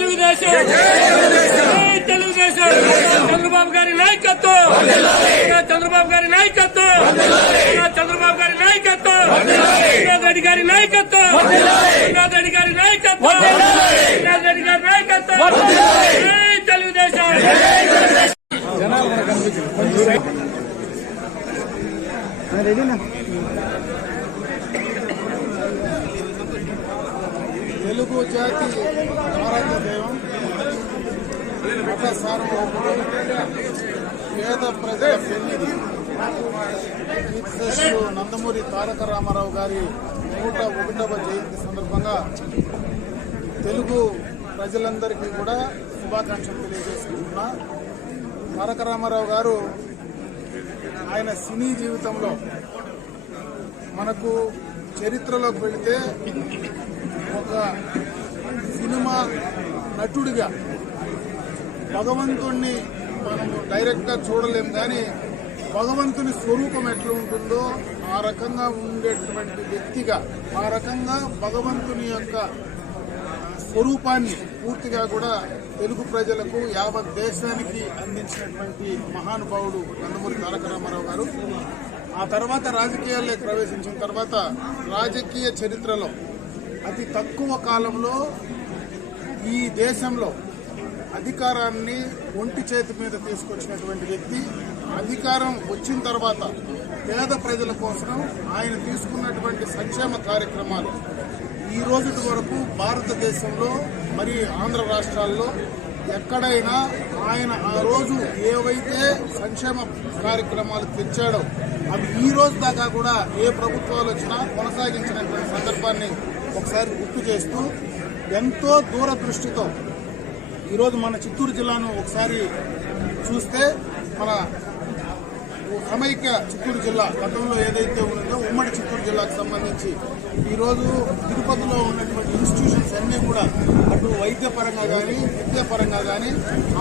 తెలుగుదేశం తెలుగుదేశం చంద్రబాబు గారి నాయకత్వం చంద్రబాబు గారి నాయకత్వం చంద్రబాబు గారి నాయకత్వం రెడ్డి గారి నాయకత్వం రెడ్డి గారి నాయకత్వం రెడ్డి గారి నాయకత్వం తెలుగుదేశం తెలుగు జాతి ఆరాధ్య దైవం నట సార్వభౌముడు పేద ప్రజల పెన్నిధి కీర్తిశేషులు నందమూరి తారక రామారావు గారి 101వ జయంతి సందర్భంగా తెలుగు ప్రజలందరికీ కూడా శుభాకాంక్షలు తెలియజేసుకుంటున్నా. తారక రామారావు గారు ఆయన సినీ జీవితంలో మనకు చరిత్రలోకి వెళితే ఒక సినిమా నటుడిగా భగవంతుణ్ణి మనము డైరెక్ట్గా చూడలేం, కానీ భగవంతుని స్వరూపం ఎట్లా ఉంటుందో ఆ రకంగా ఉండేటువంటి వ్యక్తిగా, ఆ రకంగా భగవంతుని యొక్క స్వరూపాన్ని పూర్తిగా కూడా తెలుగు ప్రజలకు యావత్ దేశానికి అందించినటువంటి మహానుభావుడు నందమూరి తారక రామారావు గారు. ఆ తర్వాత రాజకీయాల్లోకి ప్రవేశించిన తర్వాత రాజకీయ చరిత్రలో అతి తక్కువ కాలంలో ఈ దేశంలో అధికారాన్ని ఒంటి చేతి మీద తీసుకొచ్చినటువంటి వ్యక్తి. అధికారం వచ్చిన తర్వాత పేద ప్రజల కోసం ఆయన తీసుకున్నటువంటి సంక్షేమ కార్యక్రమాలు ఈ రోజుటి వరకు భారతదేశంలో మరి ఆంధ్ర రాష్ట్రాల్లో ఎక్కడైనా ఆయన ఆ రోజు ఏవైతే సంక్షేమ కార్యక్రమాలు తెచ్చాడో అవి ఈ రోజు దాకా కూడా ఏ ప్రభుత్వాలు వచ్చినా కొనసాగించినటువంటి సందర్భాన్ని ఒకసారి గుర్తు చేస్తూ ఎంతో దూరదృష్టితో ఈరోజు మన చిత్తూరు జిల్లాను ఒకసారి చూస్తే మన సమైక్య చిత్తూరు జిల్లా గతంలో ఏదైతే ఉన్నదో ఉమ్మడి చిత్తూరు జిల్లాకు సంబంధించి ఈరోజు తిరుపతిలో ఉన్నటువంటి ఇన్స్టిట్యూషన్స్ అన్నీ కూడా అటు వైద్యపరంగా కానీ విద్యాపరంగా కానీ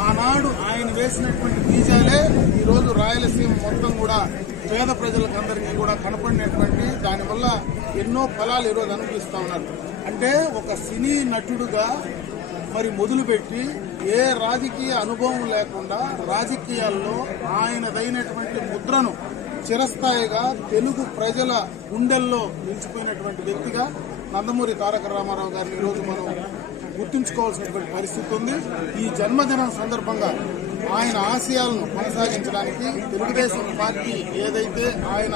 ఆనాడు ఆయన వేసినటువంటి బీజాలే ఈరోజు రాయలసీమ మొత్తం కూడా పేద ప్రజలకు అందరికీ కూడా కనపడినటువంటి దానివల్ల ఎన్నో ఫలాలు ఈరోజు అనుభవిస్తూ ఉన్నారు. అంటే ఒక సినీ నటుడుగా మరి మొదలుపెట్టి ఏ రాజకీయ అనుభవం లేకుండా రాజకీయాల్లో ఆయనదైనటువంటి ముద్రను చిరస్థాయిగా తెలుగు ప్రజల గుండెల్లో నిలిచిపోయినటువంటి వ్యక్తిగా నందమూరి తారక రామారావు గారిని ఈరోజు మనం గుర్తుంచుకోవాల్సినటువంటి పరిస్థితి ఉంది. ఈ జన్మదినం సందర్భంగా ఆయన ఆశయాలను కొనసాగించడానికి తెలుగుదేశం పార్టీ ఏదైతే ఆయన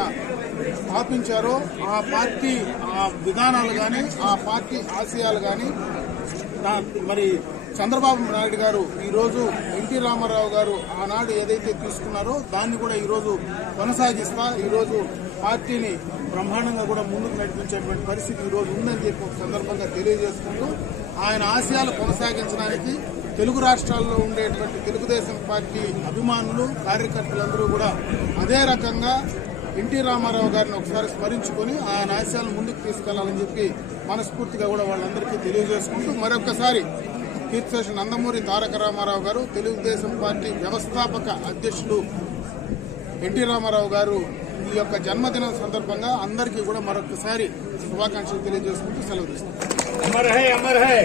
స్థాపించారో ఆ పార్టీ ఆ విధానాలు కానీ ఆ పార్టీ ఆశయాలు కానీ మరి చంద్రబాబు నాయుడు గారు ఈరోజు ఎన్టీ రామారావు గారు ఆనాడు ఏదైతే తీసుకున్నారో దాన్ని కూడా ఈరోజు కొనసాగిస్తా ఈరోజు పార్టీని బ్రహ్మాండంగా కూడా ముందుకు నడిపించేటువంటి పరిస్థితి ఈరోజు ఉందని చెప్పి ఒక సందర్భంగా తెలియజేసుకుంటూ ఆయన ఆశయాలు కొనసాగించడానికి తెలుగు రాష్ట్రాల్లో ఉండేటువంటి తెలుగుదేశం పార్టీ అభిమానులు కార్యకర్తలందరూ కూడా అదే రకంగా ఎన్టీ రామారావు గారిని ఒకసారి స్మరించుకొని ఆయన ఆశయాలను ముందుకు తీసుకెళ్లాలని చెప్పి మనస్ఫూర్తిగా కూడా వాళ్ళందరికీ తెలియజేసుకుంటూ మరొకసారి కీర్తిశేషులు నందమూరి తారక రామారావు గారు తెలుగుదేశం పార్టీ వ్యవస్థాపక అధ్యక్షులు ఎన్టీ రామారావు గారు ఈ యొక్క జన్మదినం సందర్భంగా అందరికీ కూడా మరొకసారి శుభాకాంక్షలు తెలియజేసుకుంటూ సెలవు తీసుకుంటారు.